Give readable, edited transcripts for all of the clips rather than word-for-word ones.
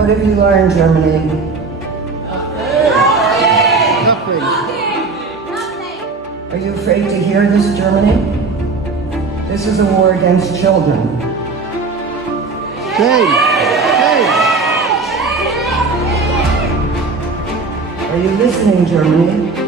What have you learned, Germany? Nothing. Are you afraid to hear this, Germany? This is a war against children. Shame. Shame. Are you listening, Germany?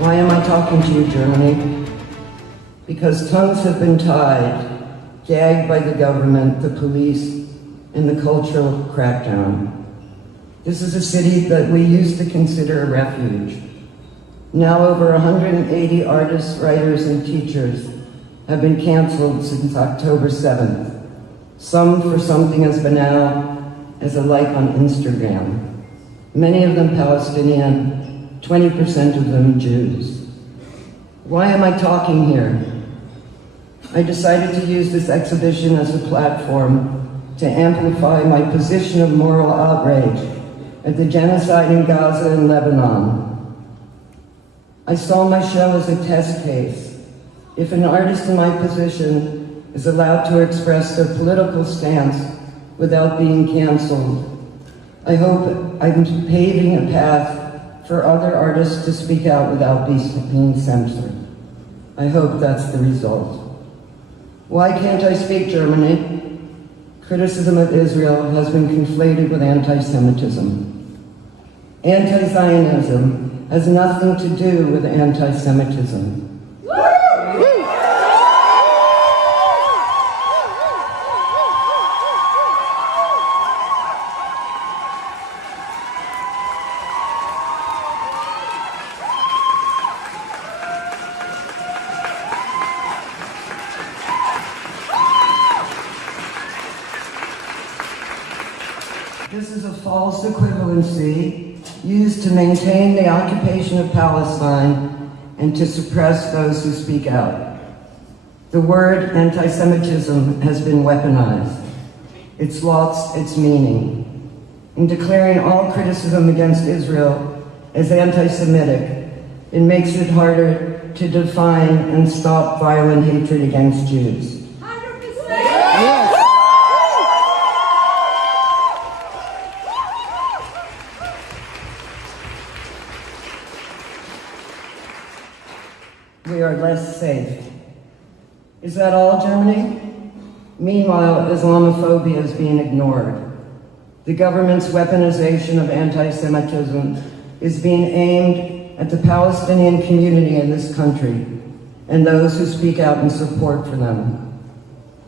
Why am I talking to you, Germany? Because tongues have been tied, gagged by the government, the police, and the cultural crackdown. This is a city that we used to consider a refuge. Now over 180 artists, writers, and teachers have been canceled since October 7th, some for something as banal as a like on Instagram. Many of them Palestinian, 20% of them Jews. Why am I talking here? I decided to use this exhibition as a platform to amplify my position of moral outrage at the genocide in Gaza and Lebanon. I saw my show as a test case. If an artist in my position is allowed to express their political stance without being canceled, I hope I'm paving a path for other artists to speak out without being censored. I hope that's the result. Why can't I speak, Germany? Criticism of Israel has been conflated with anti-Semitism. Anti-Zionism has nothing to do with anti-Semitism. This is a false equivalency used to maintain the occupation of Palestine and to suppress those who speak out. The word anti-Semitism has been weaponized. It's lost its meaning. In declaring all criticism against Israel as anti-Semitic, it makes it harder to define and stop violent hatred against Jews. We are less safe. Is that all, Germany? Meanwhile, Islamophobia is being ignored. The government's weaponization of anti-Semitism is being aimed at the Palestinian community in this country and those who speak out in support for them.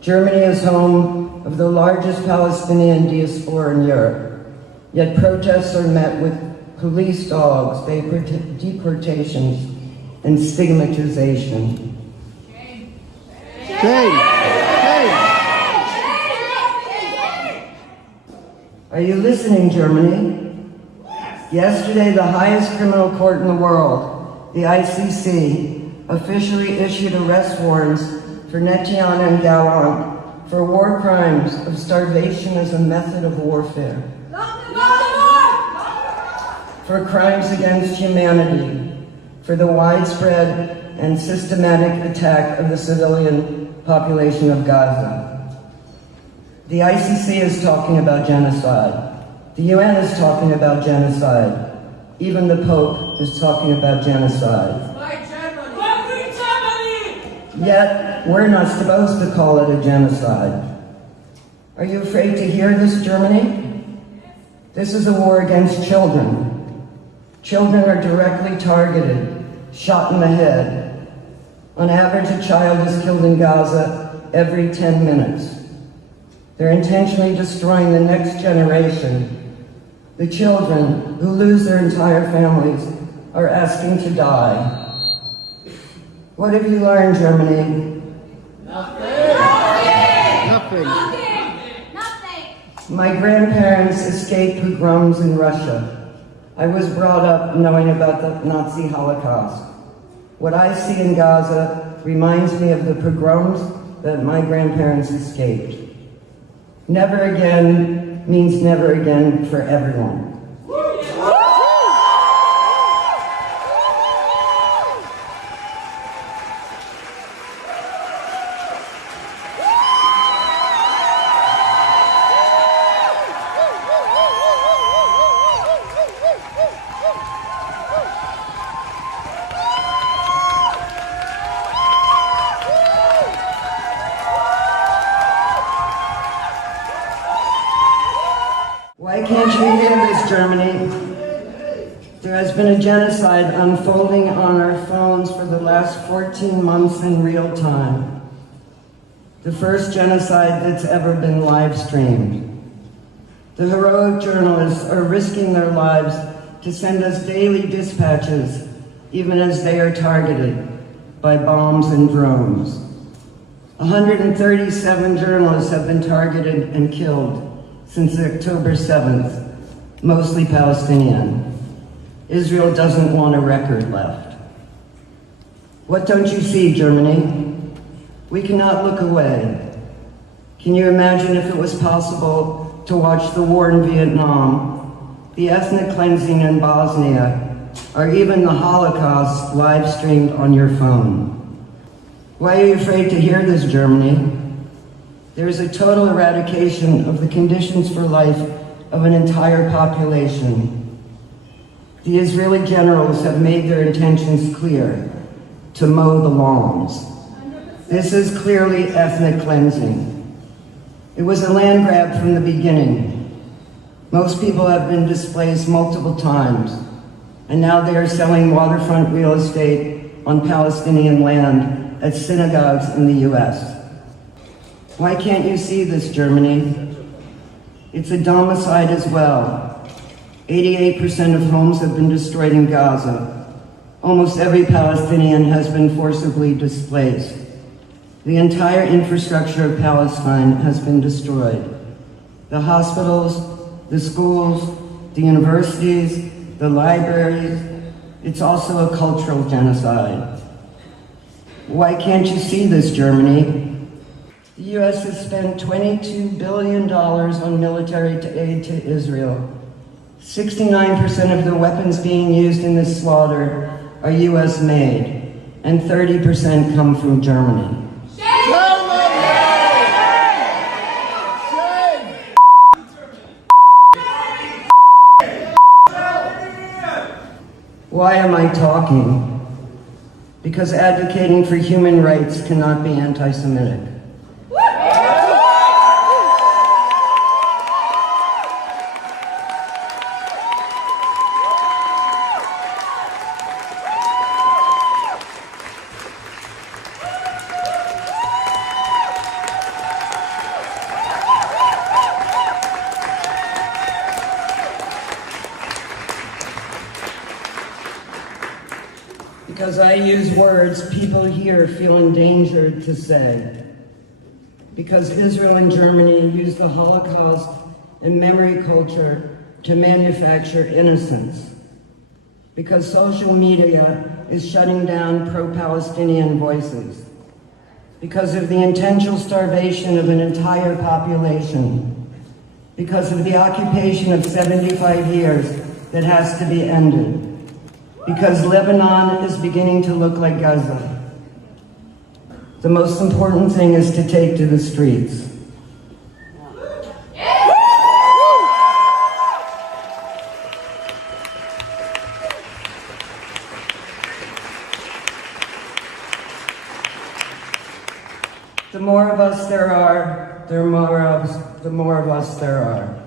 Germany is home of the largest Palestinian diaspora in Europe, yet protests are met with police dogs, deportations, and stigmatization. Shame. Shame. Are you listening, Germany? Yesterday, the highest criminal court in the world, the ICC, officially issued arrest warrants for Netiana and Gallant for war crimes of starvation as a method of warfare, for crimes against humanity, for the widespread and systematic attack of the civilian population of Gaza. The ICC is talking about genocide. The UN is talking about genocide. Even the Pope is talking about genocide. Yet, we're not supposed to call it a genocide. Are you afraid to hear this, Germany? This is a war against children. Children are directly targeted, shot in the head. On average, a child is killed in Gaza every 10 minutes. They're intentionally destroying the next generation. The children who lose their entire families are asking to die. What have you learned, Germany? Nothing. Nothing. Nothing. My grandparents escaped pogroms in Russia. I was brought up knowing about the Nazi Holocaust. What I see in Gaza reminds me of the pogroms that my grandparents escaped. Never again means never again for everyone. Why can't you hear this, Germany? There has been a genocide unfolding on our phones for the last 14 months in real time. The first genocide that's ever been live streamed. The heroic journalists are risking their lives to send us daily dispatches, even as they are targeted by bombs and drones. 137 journalists have been targeted and killed since October 7th, mostly Palestinian. Israel doesn't want a record left. What don't you see, Germany? We cannot look away. Can you imagine if it was possible to watch the war in Vietnam, the ethnic cleansing in Bosnia, or even the Holocaust live streamed on your phone? Why are you afraid to hear this, Germany? There is a total eradication of the conditions for life of an entire population. The Israeli generals have made their intentions clear: to mow the lawns. This is clearly ethnic cleansing. It was a land grab from the beginning. Most people have been displaced multiple times, and now they are selling waterfront real estate on Palestinian land at synagogues in the US. Why can't you see this, Germany? It's a domicide as well. 88% of homes have been destroyed in Gaza. Almost every Palestinian has been forcibly displaced. The entire infrastructure of Palestine has been destroyed. The hospitals, the schools, the universities, the libraries. It's also a cultural genocide. Why can't you see this, Germany? The U.S. has spent $22 billion on military aid to Israel. 69% of the weapons being used in this slaughter are U.S. made, and 30% come from Germany. Why am I talking? Because advocating for human rights cannot be anti-Semitic. Because I use words people here feel endangered to say. Because Israel and Germany use the Holocaust and memory culture to manufacture innocence. Because social media is shutting down pro-Palestinian voices. Because of the intentional starvation of an entire population. Because of the occupation of 75 years that has to be ended. Because Lebanon is beginning to look like Gaza. The most important thing is to take to the streets. The more of us there are, the more of us there are.